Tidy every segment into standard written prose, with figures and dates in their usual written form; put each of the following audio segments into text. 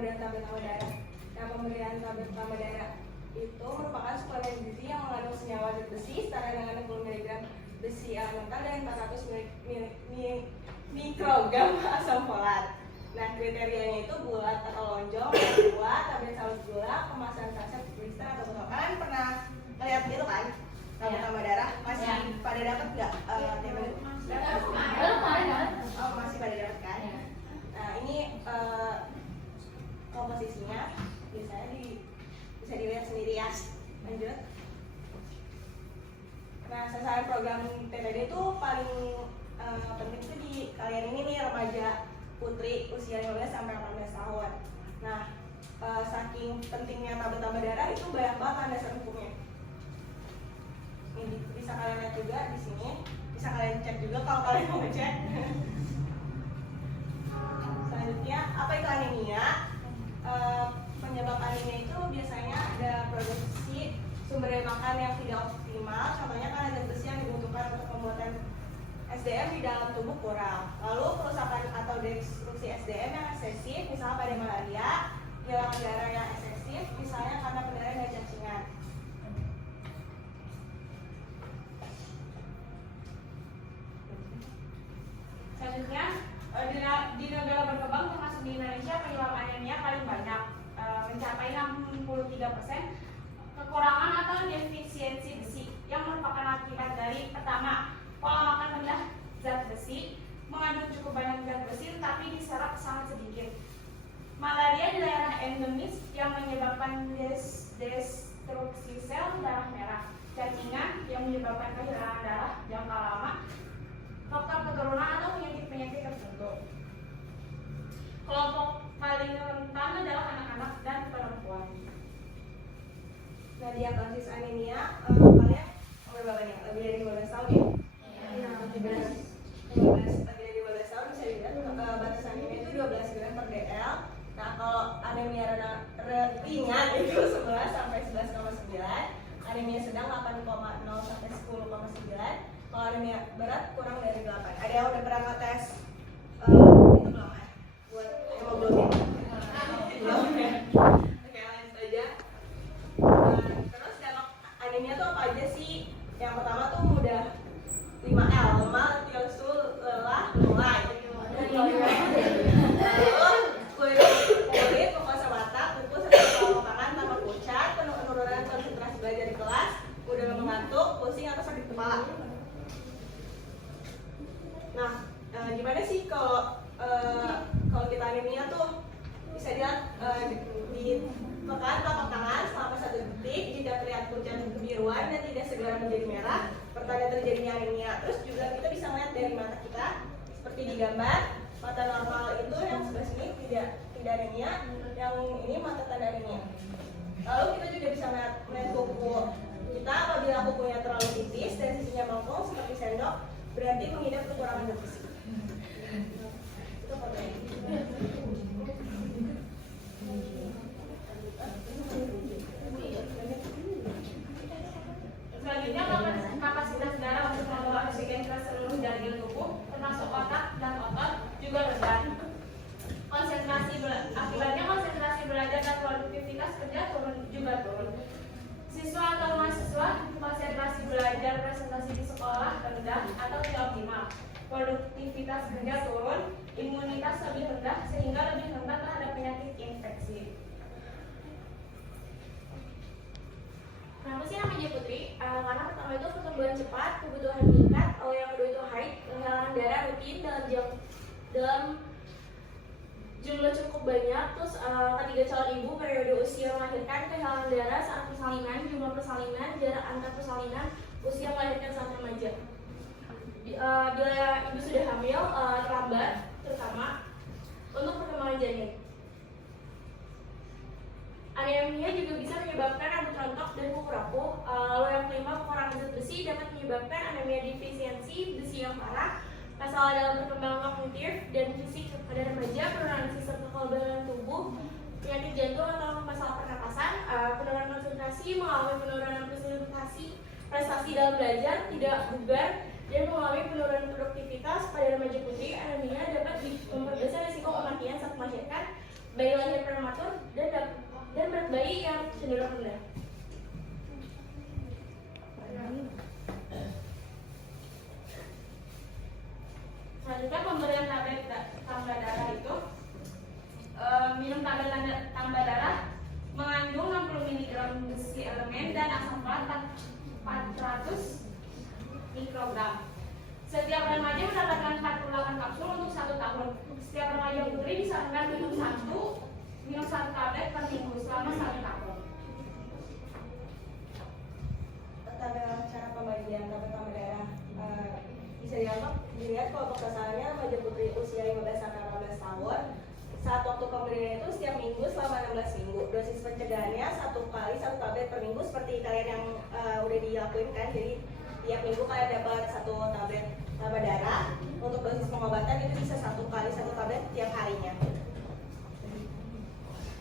pemberian tablet tambah darah. Nah, pemberian tablet tambah darah itu merupakan suplemen gizi yang mengandung senyawa zat besi setara dengan 60 mg besi elemental dan 400 mikrogram asam folat. Nah, kriterianya itu bulat atau lonjong, buat, tablet saus gula, kemasan saset, blister atau botol. Kalian pernah lihat gitu kan? Tablet tambah darah masih pada dapat nggak? Oh, masih pada dapat kan? Nah, ini komposisinya biasanya bisa dilihat sendiri ya. Lanjut. Nah, sasaran program TPD itu paling penting itu di kalian ini nih, remaja putri usia 15 sampai 18 tahun. Nah, saking pentingnya tablet tambah darah itu banyak banget landasan hukumnya. Ini bisa kalian lihat juga di sini, bisa kalian cek juga kalau kalian mau ngecek. Selanjutnya, apa itu anemia? Penyebab anemia itu biasanya ada produksi sumber daya makan yang tidak optimal, contohnya karena zat besi yang dibutuhkan untuk pembuatan SDM di dalam tubuh kurang. Lalu kerusakan atau destruksi SDM yang eksesif, misalnya pada malaria, hilang darah yang eksesif, misalnya karena pendarahan dan cacingan. Selanjutnya, di negara berkembang termasuk di Indonesia, penyebab anemia paling banyak, mencapai 63%. Kekurangan atau defisiensi besi yang merupakan akibat dari pertama, pola makan rendah zat besi, mengandung cukup banyak zat besi tetapi diserap sangat sedikit. Malaria di daerah endemis yang menyebabkan destruksi sel darah merah. Cacingan yang menyebabkan kehilangan darah jangka lama. Faktor keturunan atau penyakit-penyakit tertentu. Kelompok paling rentan adalah anak-anak dan perempuan. Nah, diagnosis anemia, kalian umur berapa nih? Lebih dari 15 tahun ya? Iya, lebih dari 15 tahun bisa dilihat batas anemia itu 12 gram per dl. Nah, kalau anemia ringan itu 11 sampai 11,9, anemia sedang 8,0 sampai 10,9, kalau anemia berat kurang dari 8. Ada yang udah pernah ngetes itu belum ya? Buat hemoglobin? Belum ya? Oke, lanjut aja. Terus dampak anemia tuh apa aja sih? Yang pertama tuh udah 5L, lemah, letih, lesu, lelah, mulai. Lalu kulit, mukosa mata, kuku, serta pola makan tanpa pucat, penurunan konsentrasi belajar di kelas, mudah mengantuk, pusing atau sakit kepala. Nah, gimana sih kalau kita anemia tuh? Bisa dilihat ditekan telapak tangan selama 1 detik. Jika terlihat pucat kebiruan dan tidak segera menjadi merah, pertanda terjadinya anemia. Terus juga kita bisa melihat dari mata kita, seperti di gambar, mata normal itu yang sebelah sini tidak anemia, yang ini mata tanda anemia. Lalu kita juga bisa melihat kuku kita, apabila kukunya terlalu tipis dan sisinya melengkung seperti sendok, berarti mengidap kekurangan zat besi. Itu fotonya. Selanjutnya, kapasitas darah untuk membawa oksigen ke seluruh jaringan tubuh, termasuk otak dan otot, juga rendah. Akibatnya konsentrasi belajar dan produktivitas kerja juga turun. Siswa atau mahasiswa konsentrasi belajar presentasi di sekolah rendah atau tidak optimal. Produktivitas kerja turun, imunitas lebih rendah sehingga lebih rentan terhadap penyakit infeksi. Kenapa sih namanya putri? Karena pertama itu pertumbuhan cepat, kebutuhan meningkat, yang kedua itu haid, kehilangan darah rutin dalam jumlah cukup banyak. Terus ketiga, calon ibu periode usia melahirkan, kehilangan darah saat persalinan, jumlah persalinan, jarak antar persalinan, usia melahirkan saat remaja. Bila ibu sudah hamil, terlambat, terutama untuk perkembangan janin. Anemia juga bisa menyebabkan rambut rontok dan kuku rapuh. Lalu yang kelima, kekurangan zat besi dapat menyebabkan anemia defisiensi besi yang parah, masalah dalam perkembangan kognitif dan fisik pada remaja, penurunan sistem kekebalan tubuh, penyakit jantung atau masalah pernapasan, penurunan konsentrasi, mengalami penurunan prestasi dalam belajar, tidak bugar, dan mengalami penurunan produktivitas pada remaja putri. Anemia dapat memperbesar risiko kematian saat melahirkan, bayi lahir prematur dan berat bayi yang cenderung rendah. Selanjutnya pemberian tablet tambah darah itu minum tablet tambah darah mengandung 60 mg besi elemen dan asam folat 400 mikrogram. Setiap remaja mendapatkan 48 kapsul untuk 1 tahun. Setiap remaja putri disarankan minum satu tablet per minggu selama 1 tahun. Cara pembagian tablet tambah darah bisa dilihat kelompok sasarannya remaja putri usia 15 sampai 18 tahun. Saat waktu pemberian itu setiap minggu selama 16 minggu. Dosis pencegahannya 1 kali 1 tablet per minggu seperti kalian yang udah dilakuin kan. Jadi tiap minggu kalian dapat 1 tablet tambah darah. Untuk dosis pengobatan itu bisa 1 kali 1 tablet tiap harinya.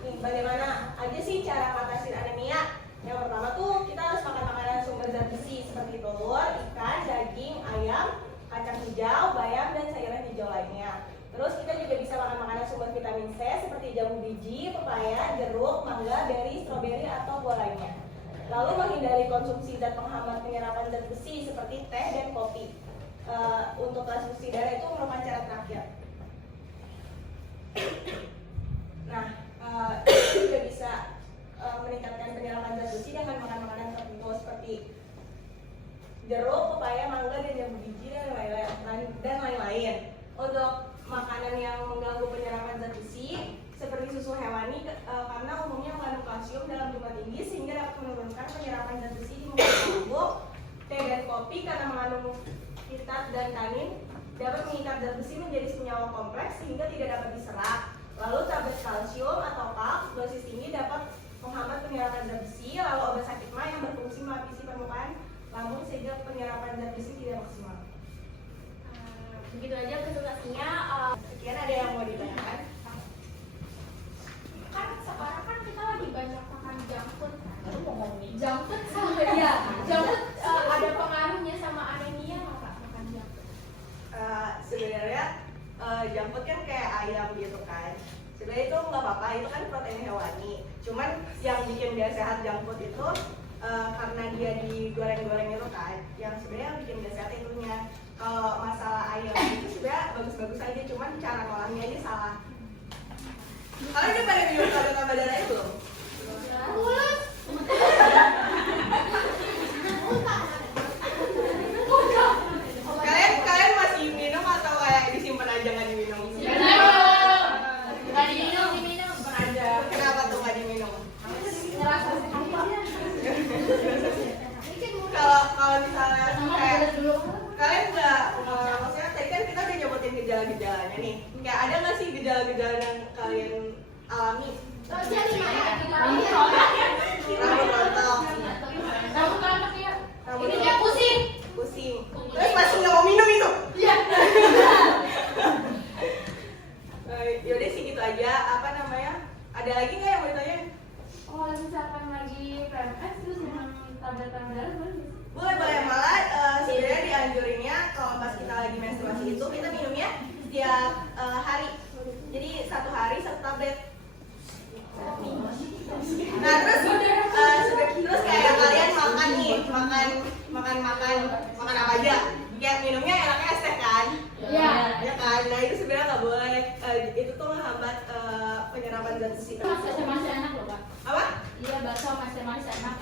Nih, bagaimana aja sih cara ngatasin anemia? Yang pertama tuh kita harus makan makanan sumber zat besi seperti telur, ikan, daging, ayam, kacang hijau, bayam, dan sayuran hijau lainnya. Terus kita juga bisa makan makanan sumber vitamin C seperti jambu biji, pepaya, jeruk, mangga, beri, stroberi, atau buah lainnya. Lalu menghindari konsumsi zat penghambat penyerapan zat besi seperti teh dan kopi. Untuk transfusi darah itu merupakan cara terakhir. Nah, kita juga bisa meningkatkan penyerapan zat besi dengan makan makanan tertentu seperti jeruk, pepaya, mangga, dan jambu biji dan lain-lain. Untuk makanan yang mengganggu penyerapan zat besi seperti susu hewani karena umumnya mengandung kalsium dalam jumlah tinggi sehingga dapat menurunkan penyerapan zat besi di muka tubuh. Teh dan kopi karena mengandung fitat dan tanin dapat mengikat zat besi menjadi senyawa kompleks sehingga tidak dapat diserap. Lalu tablet kalsium atau kalk dosis tinggi dapat menghambat penyerapan zat besi. Lalu obat sakit mah yang berfungsi melapisi permukaan lambung sehingga penyerapan zat besi tidak maksimal. Begitu aja presentasinya. Sekian, ada yang mau ditanyakan? Kan sekarang kan kita lagi banyak makan junk food kan? Junk food Iya, junk food ada pengaruhnya sama anemia nggak Kak, makan junk food? Sebenarnya junk food kan kayak ayam gitu kan. Sebenarnya itu nggak apa-apa, itu kan protein hewani. Cuman yang bikin dia sehat junk food itu karena dia digoreng-goreng itu kan. Yang sebenarnya yang bikin dia sehat itunya. Kalau masalah ayam itu sebenarnya bagus-bagus aja, cuman cara ngolahnya aja salah. Kalian udah pada minum tablet tambah darah itu belum? Kalian masih minum atau kayak disimpan aja nggak diminum? Nggak diminum Ada. Kenapa tuh nggak diminum? ngerasa sehat Kalau misalnya kayak kalian nggak maksudnya tadi kan kita udah nyebutin gejala-gejalanya nih. Kayak ada nggak sih gejala-gejala yang kalian alami? jadi Rambut rontok, ini dia pusing. pusing, terus masih nggak mau minum itu? Iya. Yaudah sih gitu aja. Apa namanya? Ada lagi nggak yang mau ditanyain? kalau misalkan lagi PMS terus minum tablet tambah darah boleh nggak sih? Boleh malah sebenarnya dianjurinnya kalau pas kita lagi menstruasi itu kita minumnya setiap hari. Jadi 1 hari 1 tablet. Nah terus kayak kalian makan nih, makan apa aja? Kayak minumnya enaknya es teh kan? Iya. Ya kan? Nah itu sebenarnya nggak boleh. Itu tuh menghambat penyerapan zat besi. Masih enak loh Kak. Apa? Iya bakso masih enak.